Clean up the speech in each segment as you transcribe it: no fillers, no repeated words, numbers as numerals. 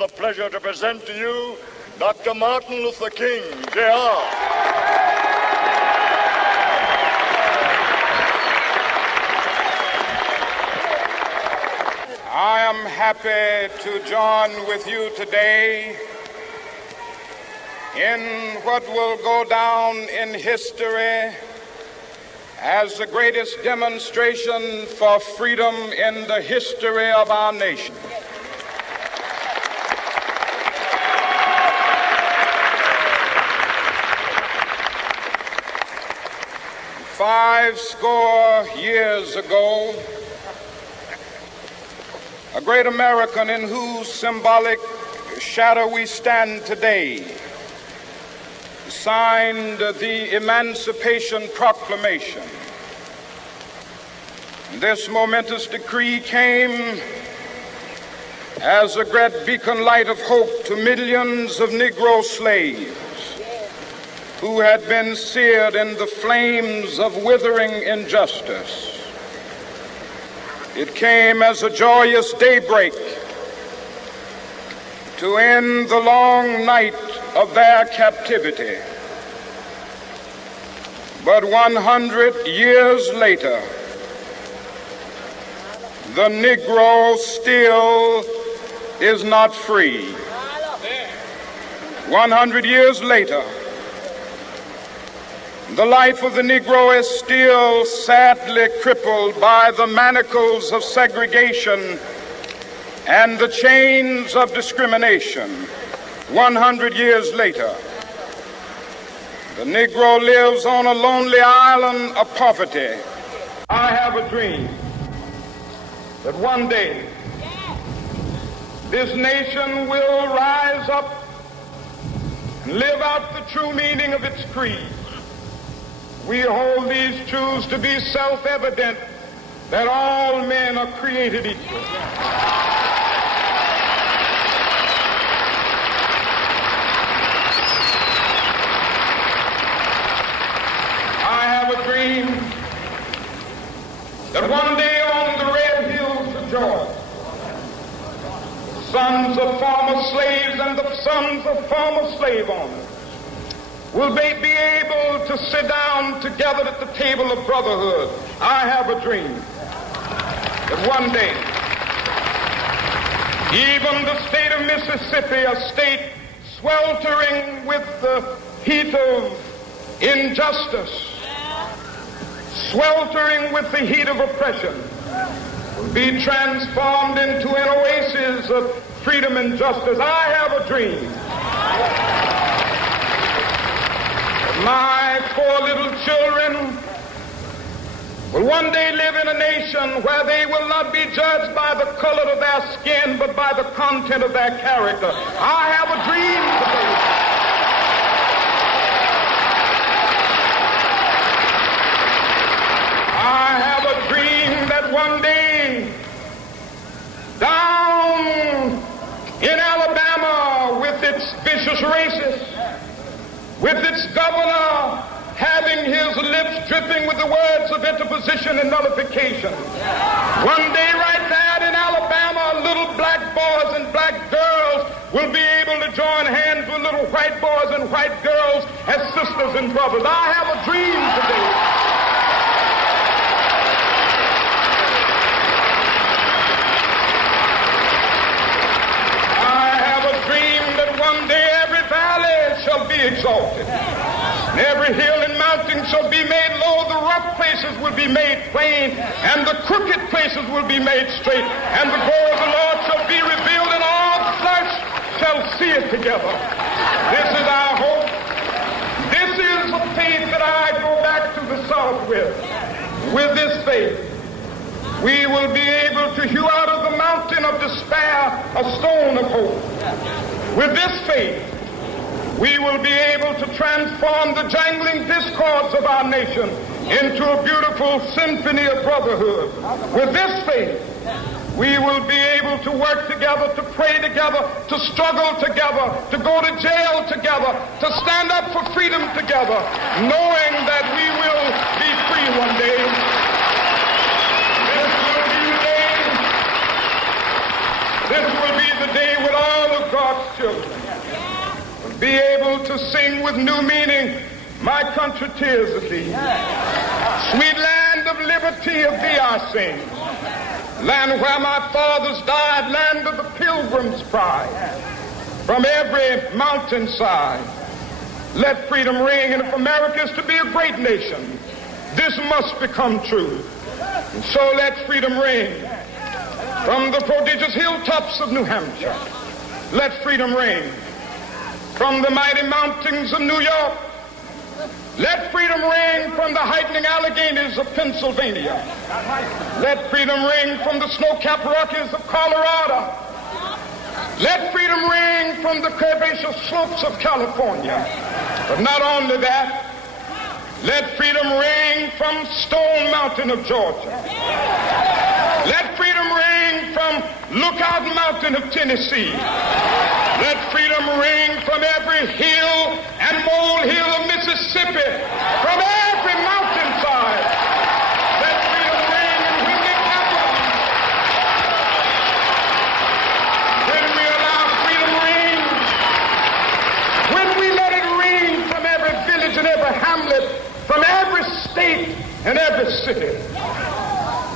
the pleasure to present to you Dr. Martin Luther King, Jr. I am happy to join with you today in what will go down in history as the greatest demonstration for freedom in the history of our nation. Five score years ago, a great American in whose symbolic shadow we stand today signed the Emancipation Proclamation. This momentous decree came as a great beacon light of hope to millions of Negro slaves who had been seared in the flames of withering injustice. It came as a joyous daybreak to end the long night of their captivity. But 100 years later, the Negro still is not free. 100 years later, the life of the Negro is still sadly crippled by the manacles of segregation and the chains of discrimination. 100 years later, the Negro lives on a lonely island of poverty. I have a dream that one day this nation will rise up and live out the true meaning of its creed. We hold these truths to be self-evident, that all men are created equal. I have a dream that one day on the red hills of Georgia, the sons of former slaves and the sons of former slave owners will they be able to sit down together at the table of brotherhood. I have a dream that one day, even the state of Mississippi, a state sweltering with the heat of injustice, sweltering with the heat of oppression, will be transformed into an oasis of freedom and justice. I have a dream. My four little children will one day live in a nation where they will not be judged by the color of their skin, but by the content of their character. I have a dream today. I have a dream that one day, down in Alabama, with its vicious racists, with its governor having his lips dripping with the words of interposition and nullification. One day right there in Alabama, little black boys and black girls will be able to join hands with little white boys and white girls as sisters and brothers. I have a dream today. I have a dream that one day every valley shall be exalted, and every hill and mountain shall be made low. The rough places will be made plain, and the crooked places will be made straight, and the glory of the Lord shall be revealed, and all flesh shall see it together. This is our hope. This is the faith that I go back to the South with. With this faith, we will be able to hew out of the mountain of despair a stone of hope. With this faith, we will be able to transform the jangling discords of our nation into a beautiful symphony of brotherhood. With this faith, we will be able to work together, to pray together, to struggle together, to go to jail together, to stand up for freedom together, knowing that we will be free one day. This will be the day when all of God to sing with new meaning, my country, tears of thee. Sweet land of liberty, of thee I sing. Land where my fathers died, land of the pilgrim's pride. From every mountainside, let freedom ring. And if America is to be a great nation, this must become true. And so let freedom ring. From the prodigious hilltops of New Hampshire, let freedom ring. From the mighty mountains of New York, let freedom ring. From the heightening Alleghenies of Pennsylvania, let freedom ring. From the snow-capped Rockies of Colorado, let freedom ring. From the curvaceous slopes of California. But not only that, let freedom ring from Stone Mountain of Georgia. Let freedom ring from Lookout Mountain of Tennessee. Let freedom ring from every hill and molehill of Mississippi, from every mountainside. Let freedom ring, and when it happens, when we allow freedom ring, when we let it ring from every village and every hamlet, from every state and every city,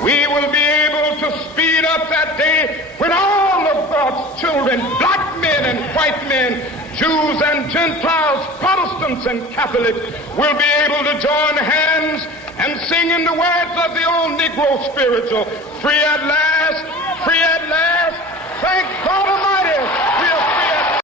we will be able to speed up that day when all of God's children, black men and white men, Jews and Gentiles, Protestants and Catholics, will be able to join hands and sing in the words of the old Negro spiritual, free at last, thank God.